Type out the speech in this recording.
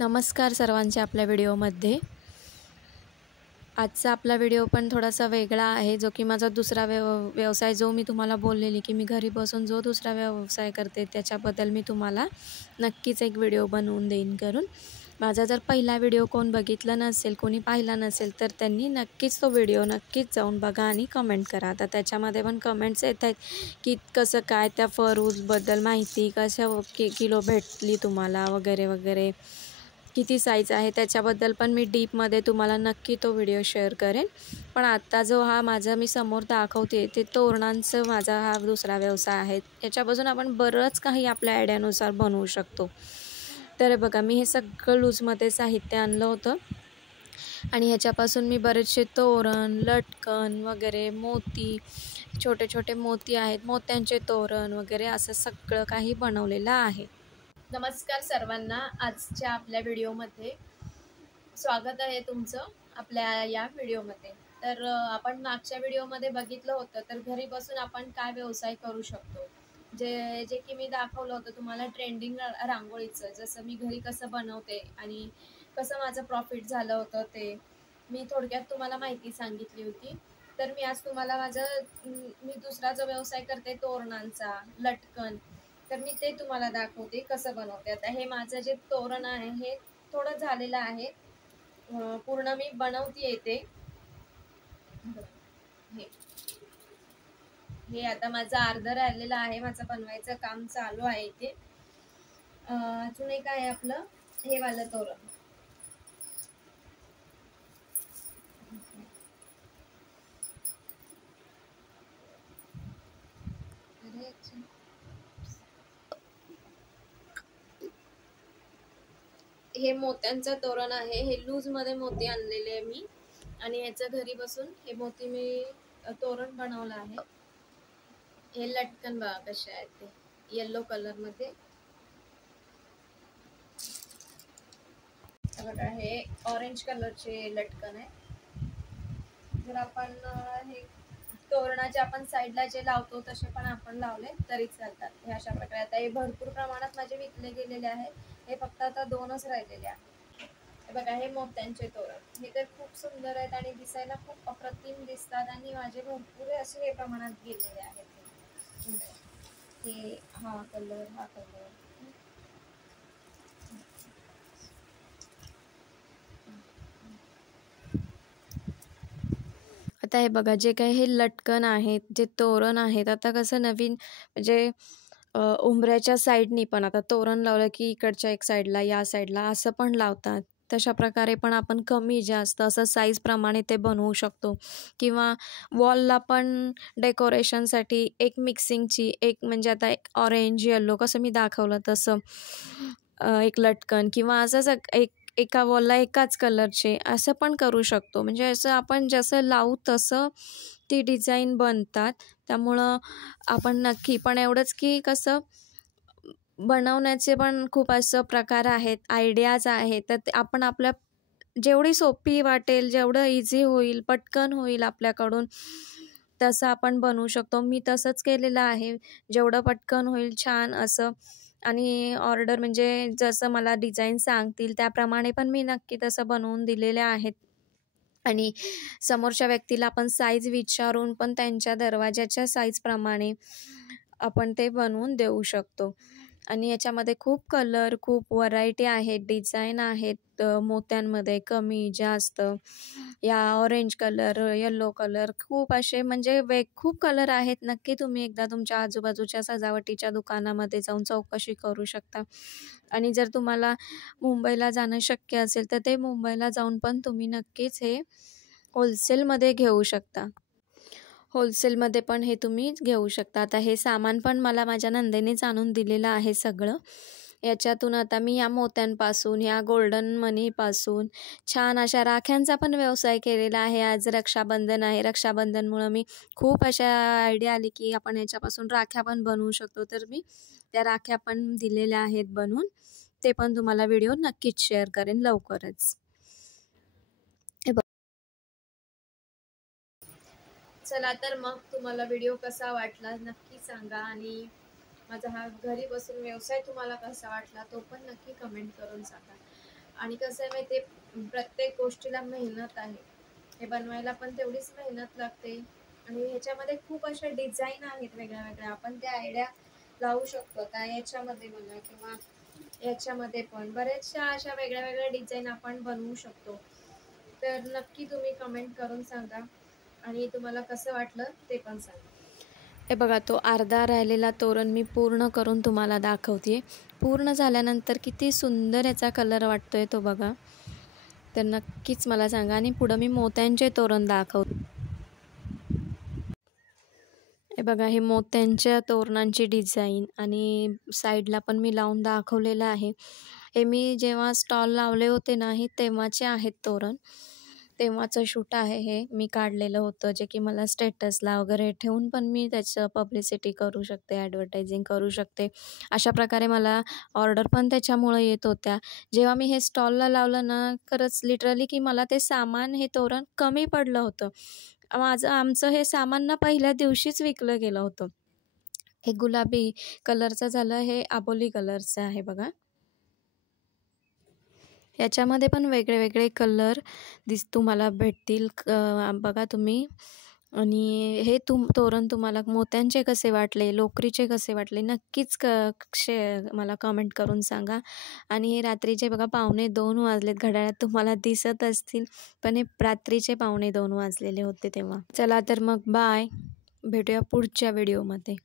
नमस्कार सर्वांचे आपल्या व्हिडिओमध्ये। आजचा आपला व्हिडिओ पण थोडासा वेगळा आहे, जो की माझा दुसरा व्यवसाय जो मी तुम्हाला बोललेली की मी घरी बसून जो दुसरा व्यवसाय करते त्याच्याबद्दल मी तुम्हाला नक्कीच एक व्हिडिओ बनवून देईन करून। माझा जर पहिला व्हिडिओ कोण बघितला नसेल, कोणी पाहिला नसेल तर त्यांनी नक्कीच तो व्हिडिओ नक्कीच जाऊन बघा आणि कमेंट करा। आता त्याच्यामध्ये पण कमेंट्स येत आहेत की कसं काय त्या फरूजबद्दल माहिती, कशा किलो भेटली तुम्हाला वगैरे वगैरे, किती साईज आहे त्याच्याबद्दल पण मी डीपमध्ये तुम्हाला नक्की तो व्हिडिओ शेअर करेन। पण आता जो हा माझा मी समोर दाखवते ते तोरणांचं माझा हा दुसरा व्यवसाय आहे। याच्यापासून आपण बरंच काही आपल्या आयडियानुसार बनवू शकतो। तर बघा, मी हे सगळं लूजमध्ये साहित्य आणलं होतं आणि ह्याच्यापासून मी बरेचसे तोरण, लटकन वगैरे, मोती, छोटे छोटे मोती आहेत, मोत्यांचे तोरण वगैरे असं सगळं काही बनवलेलं आहे। नमस्कार सर्वांना, आजच्या आपल्या व्हिडिओमध्ये स्वागत आहे तुमचं आपल्या या व्हिडिओमध्ये। तर आपण मागच्या व्हिडिओमध्ये बघितलं होतं तर घरी बसून आपण काय व्यवसाय करू शकतो, जे की मी दाखवलं होतं तुम्हाला ट्रेंडिंग रांगोळीचं, जसं मी घरी कसं बनवते आणि कसं माझं प्रॉफिट झालं होतं ते मी थोडक्यात तुम्हाला माहिती सांगितली होती। तर मी आज तुम्हाला मी दुसरा जो व्यवसाय करते तोरणांचा, लटकन, तर मी ते तुम्हाला दाखवते कसं बनवते। आता हे माझं जे तोरण आहे हे थोडं झालेलं आहे, पूर्ण मी बनवते ते। हे आता माझं अर्ध राहिलेलं आहे, माझं बनवायचं काम चालू आहे इथे। अजून एक आहे आपलं हे वालं तोरण। हे मोत्यांचं तोरण आहे, हे लूज मध्ये मोती आणलेले आहे मी आणि याच्या घरी बसून हे मोती मी तोरण बनवलं आहे। हे लटकन बघा कसे आहेत, ते येलो कलर मध्ये बघा, हे ऑरेंज कलरचे लटकन आहे। जर आपण हे तोरणाचे आपण साईडला जे लावतो तसे पण आपण लावले तरी चालतात। हे अशा प्रकारे आता हे भरपूर प्रमाणात माझे विकले गेलेले आहेत, हे फक्त आता 2च राहिलेले आहेत। हे बघा, हे मोत्यांचे तोरण, हे तर खूप सुंदर आहेत आणि दिसायला खूप अप्रतिम दिसतात आणि माझे भरपूर असे हे प्रमाणात गेलेले आहेत। हे हा कलर, हा कलर, आता हे बघा, जे काही हे लटकन आहेत, जे तोरण आहेत, आता कसं नवीन म्हणजे उंबऱ्याच्या साईडनी पण आता तोरण लावलं की इकडच्या एक साईडला, या साईडला असं पण लावतात। तशा प्रकारे पण आपण कमी जास्त असं साईजप्रमाणे ते बनवू शकतो। किंवा वॉलला पण डेकोरेशनसाठी एक मिक्सिंगची एक म्हणजे आता एक ऑरेंज येलो कसं मी दाखवलं तसं एक लटकन, किंवा असंच एका वॉलला एकाच कलरचे असं पण करू शकतो। म्हणजे असं आपण जसं लावू तसं ती डिझाईन बनतात। त्यामुळं आपण नक्की, पण एवढंच की कसं बनवण्याचे पण खूप असं प्रकार आहेत, आयडियाज आहेत, तर ते आपण आपल्या जेवढी सोपी वाटेल, जेवढं इझी होईल, पटकन होईल आपल्याकडून तसं आपण बनवू शकतो। मी तसंच केलेलं आहे, जेवढं पटकन होईल छान असं। आणि ऑर्डर म्हणजे जसं मला डिझाईन सांगतील त्याप्रमाणे पण मी नक्की तसं बनवून दिलेले आहेत। आणि समोरच्या व्यक्तीला आपण साईज विचारून पण त्यांच्या दरवाजाच्या साईजप्रमाणे आपण ते बनवून देऊ शकतो। आणि याच्यामध्ये खूप कलर, खूप व्हरायटी आहेत, डिझाईन आहेत, मोत्यांमध्ये कमी जास्त, या ऑरेंज कलर, येलो कलर, खूप असे म्हणजे खूप कलर आहेत। नक्की तुम्ही एकदा तुमच्या आजूबाजूच्या सजावटीच्या दुकानामध्ये जाऊन चौकशी करू शकता। आणि जर तुम्हाला मुंबईला जाणं शक्य असेल तर ते मुंबईला जाऊन पण तुम्ही नक्कीच हे होलसेलमध्ये घेऊ शकता। होलसेलमध्ये पण हे तुम्ही घेऊ शकता। आता हे सामान पण मला माझ्या नंदेनेच आणून दिलेलं आहे सगळं। याच्यातून आता मी या मोत्यांपासून, या गोल्डन मनीपासून छान अशा राख्यांचा पण व्यवसाय केलेला आहे। आज रक्षाबंधन आहे, रक्षाबंधनमुळं मी खूप अशा आयडिया आली की आपण याच्यापासून राख्या पण बनवू शकतो, तर मी त्या राख्या पण दिलेल्या आहेत बनवून। ते पण तुम्हाला व्हिडिओ नक्कीच शेअर करेन लवकरच। चला तर मग तुम्हाला व्हिडिओ कसा वाटला नक्की सांगा आणि माझा हा घरी बसून व्यवसाय तुम्हाला कसा वाटला तो पण नक्की कमेंट करून सांगा। आणि कसं आहे माहिती आहे, प्रत्येक गोष्टीला मेहनत आहे. हे बनवायला पण तेवढीच मेहनत लागते आणि ह्याच्यामध्ये खूप अशा डिझाईन आहेत वेगळ्या वेगळ्या. आपण त्या आयडिया लावू शकतो का याच्यामध्ये म्हणा किंवा याच्यामध्ये पण बऱ्याचशा अशा वेगळ्या वेगळ्या डिझाईन आपण बनवू शकतो. तर नक्की तुम्ही कमेंट करून सांगा आणि तुम्हाला कसं वाटलं ते पण सांगा. हे बघा, तो अर्धा राहिलेला तोरण मी पूर्ण करून तुम्हाला दाखवते. पूर्ण झाल्यानंतर किती सुंदर याचा कलर वाटतोय तो बघा. तर नक्कीच मला सांगा आणि पुढं मी मोत्यांचे तोरण दाखवते. हे बघा, हे मोत्यांच्या तोरणांची डिझाईन आणि साईडला पण मी लावून दाखवलेलं आहे. हे मी जेव्हा स्टॉल लावले होते ना, हे तेव्हाचे आहेत तोरण. तेव्हाचं शूट आहे हे. मी काढलेलं होतं, जे की मला स्टेटसला वगैरे ठेवून पण मी त्याचं पब्लिसिटी करू शकते, ॲडव्हर्टायझिंग करू शकते. अशा प्रकारे मला ऑर्डर पण त्याच्यामुळं येत होत्या. जेव्हा मी हे स्टॉलला लावलं ना, खरंच लिटरली की मला ते सामान, हे तोरण कमी पडलं होतं. आमचं हे सामान ना पहिल्या दिवशीच विकलं गेलं होतं. हे गुलाबी कलरचं झालं, हे अबोली कलरचं आहे बघा. याच्यामध्ये पण वेगळे वेगळे कलर तुम्हाला भेटतील बघा तुम्ही. आणि हे तोरण तुम्हाला मोत्यांचे कसे वाटले, लोकरीचे कसे वाटले, नक्कीच मला कमेंट करून सांगा. आणि हे रात्रीचे बघा 1:45 वाजलेत, घड्याळात तुम्हाला दिसत असतील, पण हे रात्रीचे 1:45 वाजलेले होते तेव्हा. चला तर मग बाय, भेटूया पुढच्या व्हिडिओमध्ये.